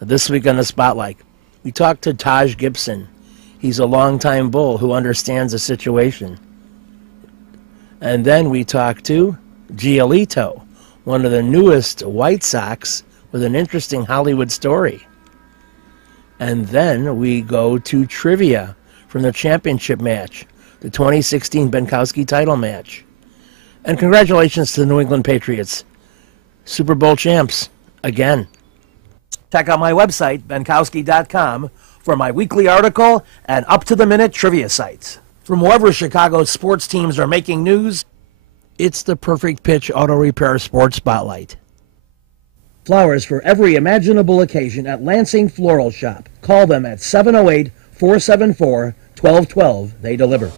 This week on the Spotlight, we talked to Taj Gibson. He's a longtime Bull who understands the situation. And then we talked to Giolito, one of the newest White Sox with an interesting Hollywood story. And then we go to trivia from the championship match, the 2016 Benkowski title match. And congratulations to the New England Patriots, Super Bowl champs again. Check out my website, benkowski.com, for my weekly article and up-to-the-minute trivia sites. From wherever Chicago's sports teams are making news, it's the Perfect Pitch Auto Repair Sports Spotlight. Flowers for every imaginable occasion at Lansing Floral Shop. Call them at 708-474-1212. They deliver.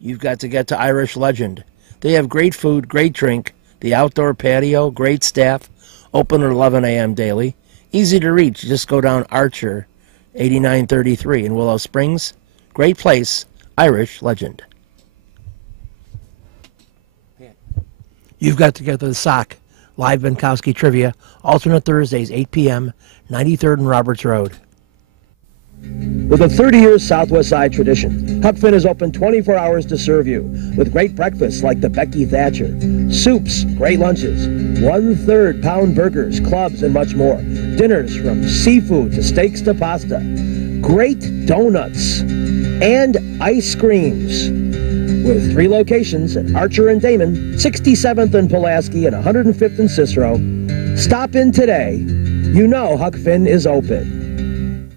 You've got to get to Irish Legend. They have great food, great drink, the outdoor patio, great staff, open at 11 a.m. daily. Easy to reach. Just go down Archer, 8933 in Willow Springs. Great place, Irish Legend. You've got to get to the Sock. Live Benkowski Trivia, alternate Thursdays, 8 p.m., 93rd and Roberts Road. With a 30-year Southwest Side tradition, Huck Finn is open 24 hours to serve you with great breakfasts like the Becky Thatcher, soups, great lunches, 1/3 pound burgers, clubs, and much more. Dinners from seafood to steaks to pasta, great donuts, and ice creams. With 3 locations at Archer and Damon, 67th and Pulaski, and 105th and Cicero. Stop in today. You know Huck Finn is open.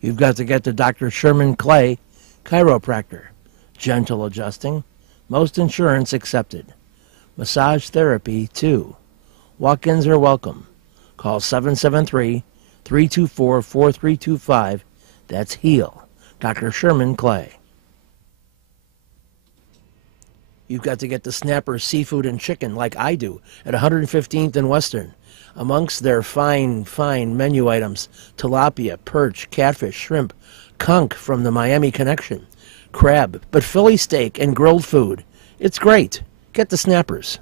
You've got to get to Dr. Sherman Clay, chiropractor. Gentle adjusting. Most insurance accepted. Massage therapy, too. Walk-ins are welcome. Call 773-324-4325. That's HEAL. Dr. Sherman Clay. You've got to get the Snapper seafood and chicken like I do at 115th and Western. Amongst their fine menu items, tilapia, perch, catfish, shrimp, conch from the Miami Connection, crab, but Philly steak and grilled food. It's great. Get the Snappers.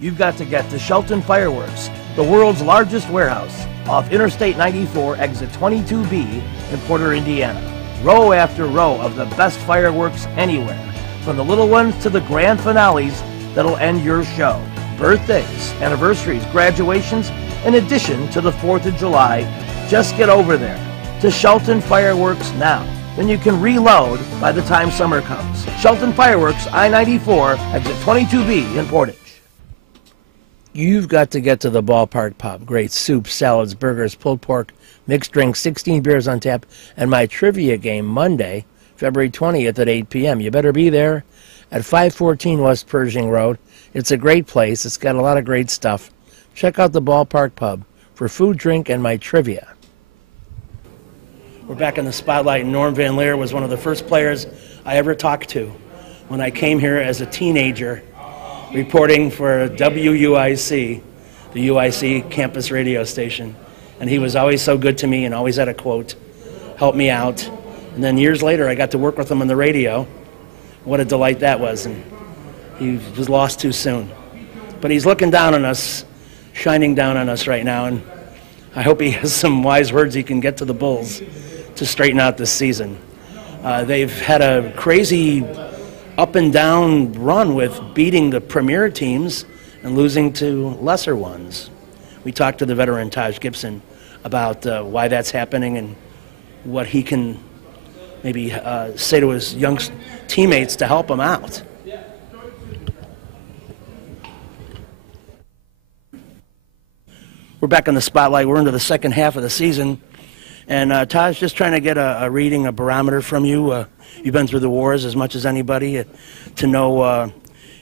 You've got to get to Shelton Fireworks, the world's largest warehouse, off Interstate 94, exit 22B in Porter, Indiana. Row after row of the best fireworks anywhere, from the little ones to the grand finales that'll end your show. Birthdays, anniversaries, graduations, in addition to the 4th of July. Just get over there to Shelton Fireworks now. Then you can reload by the time summer comes. Shelton Fireworks, I-94, exit 22B in Portage. You've got to get to the Ballpark Pub. Great soups, salads, burgers, pulled pork, mixed drinks, 16 beers on tap, and my trivia game Monday, February 20th at 8 p.m. You better be there at 514 West Pershing Road. It's a great place. It's got a lot of great stuff. Check out the Ballpark Pub for food, drink, and my trivia. We're back in the Spotlight. Norm Van Leer was one of the first players I ever talked to when I came here as a teenager, reporting for WUIC, the UIC campus radio station. And he was always so good to me and always had a quote, help me out. And then years later, I got to work with him on the radio. What a delight that was. And he was lost too soon. But he's looking down on us, shining down on us right now. And I hope he has some wise words he can get to the Bulls to straighten out this season. They've had a crazy up and down run with beating the premier teams and losing to lesser ones. We talked to the veteran Taj Gibson about why that's happening and what he can maybe say to his young teammates to help him out. We're back in the Spotlight. We're into the second half of the season. And Taj, just trying to get a reading, a barometer from you. You've been through the wars as much as anybody to know,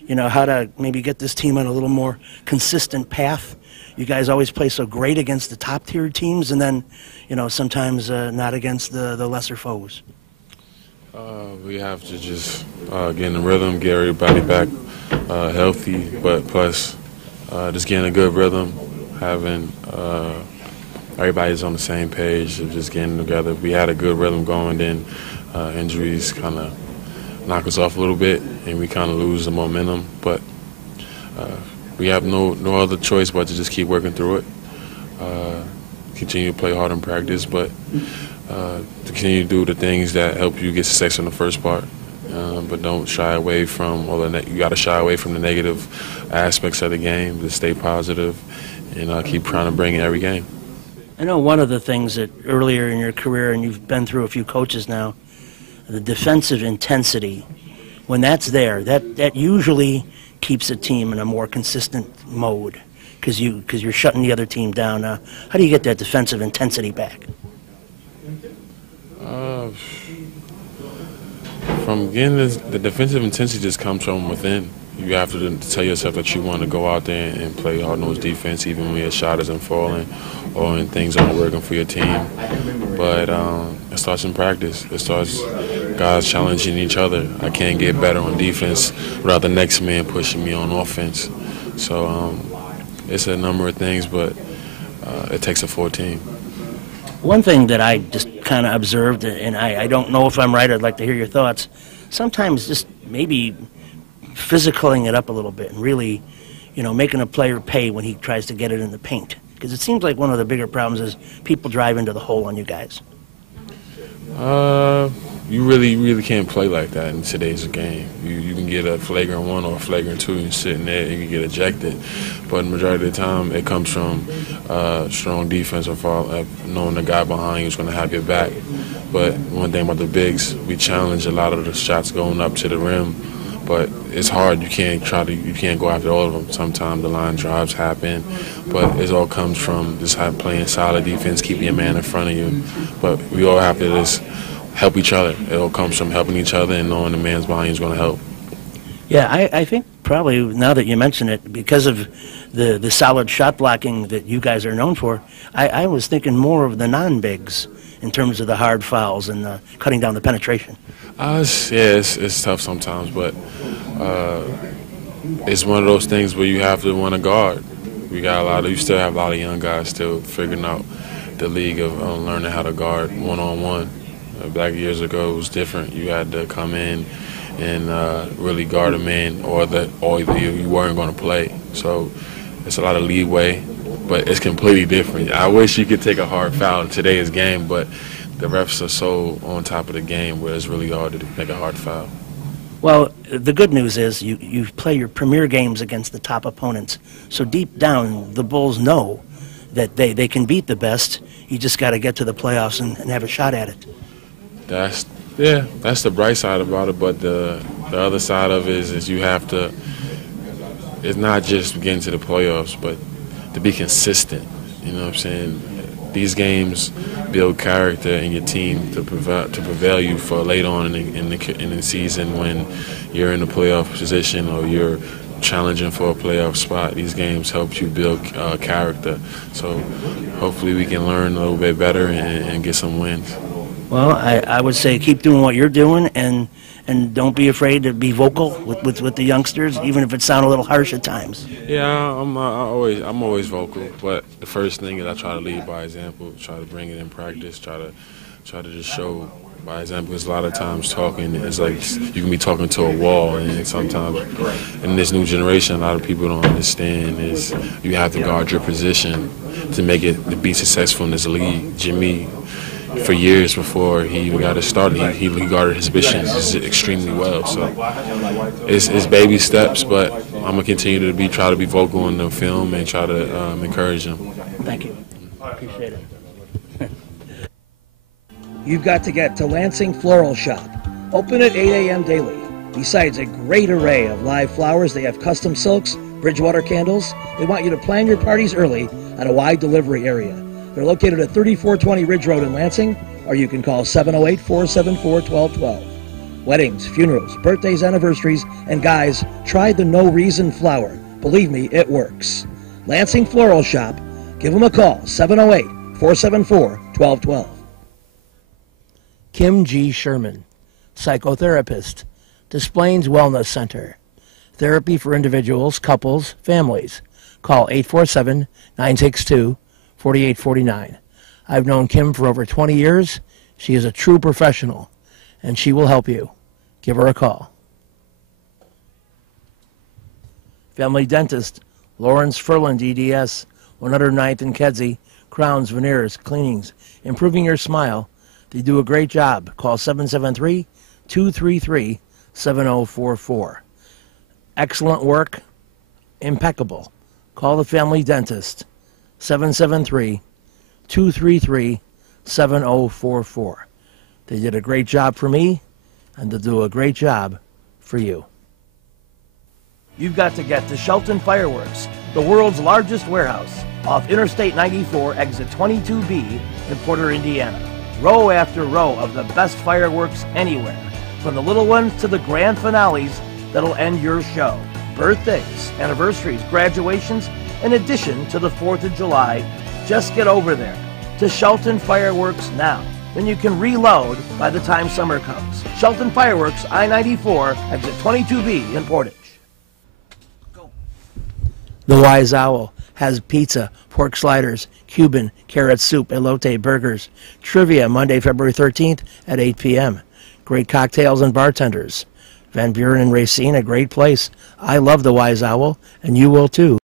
how to maybe get this team on a little more consistent path. You guys always play so great against the top-tier teams, and then, sometimes not against the lesser foes. We have to just get in the rhythm, get everybody back healthy, but plus just getting a good rhythm, having everybody's on the same page, of just getting together. We had a good rhythm going, then injuries kind of knock us off a little bit, and we kind of lose the momentum. But we have no other choice but to just keep working through it. Continue to play hard in practice, but to continue to do the things that help you get success in the first part. But don't shy away from you got to shy away from the negative aspects of the game. To stay positive and keep trying to bring in every game. I know one of the things that earlier in your career, and you've been through a few coaches now, the defensive intensity. When that's there, that usually keeps a team in a more consistent mode because you're shutting the other team down. How do you get that defensive intensity back? From getting the defensive intensity just comes from within. You have to tell yourself that you want to go out there and play hard-nosed defense even when your shot isn't falling or when things aren't working for your team. But it starts in practice. It starts guys challenging each other. I can't get better on defense without the next man pushing me on offense. So it's a number of things, but it takes a full team. One thing that I just kind of observed, and I don't know if I'm right, I'd like to hear your thoughts, sometimes just maybe physicaling it up a little bit and really, making a player pay when he tries to get it in the paint. Because it seems like one of the bigger problems is people drive into the hole on you guys. You really can't play like that in today's game. You can get a flagrant 1 or a flagrant 2 and sitting there and you can get ejected. But the majority of the time it comes from strong defense or knowing the guy behind you is going to have your back. But one thing about the bigs, we challenge a lot of the shots going up to the rim. But it's hard. You can't go after all of them. Sometimes the line drives happen, but it all comes from just playing solid defense, keeping your man in front of you. But we all have to just help each other. It all comes from helping each other and knowing the man's behind you is going to help. Yeah, I think probably now that you mention it, because of the solid shot blocking that you guys are known for, I was thinking more of the non-bigs in terms of the hard fouls and cutting down the penetration. It's tough sometimes, but it's one of those things where you have to want to guard. You still have a lot of young guys still figuring out the league of learning how to guard one-on-one. Back years ago, it was different. You had to come in and really guard a man, or you weren't going to play. So it's a lot of leeway, but it's completely different. I wish you could take a hard foul in today's game, but the refs are so on top of the game where it's really hard to make a hard foul. Well, the good news is you play your premier games against the top opponents. So deep down, the Bulls know that they can beat the best. You just got to get to the playoffs and have a shot at it. That's the bright side about it. But the other side of it is you have to. It's not just getting to the playoffs, but to be consistent. You know what I'm saying? These games build character in your team to prevail you for late on in the season when you're in a playoff position or you're challenging for a playoff spot. These games help you build character. So hopefully we can learn a little bit better and get some wins. Well, I would say keep doing what you're doing and don't be afraid to be vocal with the youngsters, even if it sounds a little harsh at times. Yeah, I'm always vocal, but the first thing is I try to lead by example, try to bring it in practice, try to just show by example. Because a lot of times talking is like you can be talking to a wall, and sometimes in this new generation, a lot of people don't understand is you have to guard your position to be successful in this league. Jimmy, for years before he even got started, he guarded his position extremely well. So it's baby steps, but I'm gonna continue to try to be vocal in the film and try to encourage him. Thank you. Appreciate it. You've got to get to Lansing Floral Shop. Open at 8 a.m. daily. Besides a great array of live flowers, they have custom silks, Bridgewater candles. They want you to plan your parties early on a wide delivery area. They're located at 3420 Ridge Road in Lansing, or you can call 708-474-1212. Weddings, funerals, birthdays, anniversaries, and guys, try the No Reason flower. Believe me, it works. Lansing Floral Shop. Give them a call, 708-474-1212. Kim G. Sherman, psychotherapist, Des Plaines Wellness Center. Therapy for individuals, couples, families. Call 847-962-4849. I've known Kim for over 20 years. She is a true professional, and she will help you. Give her a call. Family Dentist, Lawrence Furland EDS, 109th and Kedzie, crowns, veneers, cleanings, improving your smile. They do a great job. Call 773-233-7044. Excellent work, impeccable. Call the family dentist, 773-233-7044. They did a great job for me, and they'll do a great job for you. You've got to get to Shelton Fireworks, the world's largest warehouse, off Interstate 94, exit 22B in Porter, Indiana. Row after row of the best fireworks anywhere, from the little ones to the grand finales that'll end your show. Birthdays, anniversaries, graduations, in addition to the 4th of July. Just get over there to Shelton Fireworks now. Then you can reload by the time summer comes. Shelton Fireworks, I-94, exit 22B in Portage. The Wise Owl has pizza, pork sliders, Cuban, carrot soup, elote burgers. Trivia Monday, February 13th at 8 p.m. Great cocktails and bartenders. Van Buren and Racine, a great place. I love the Wise Owl, and you will too.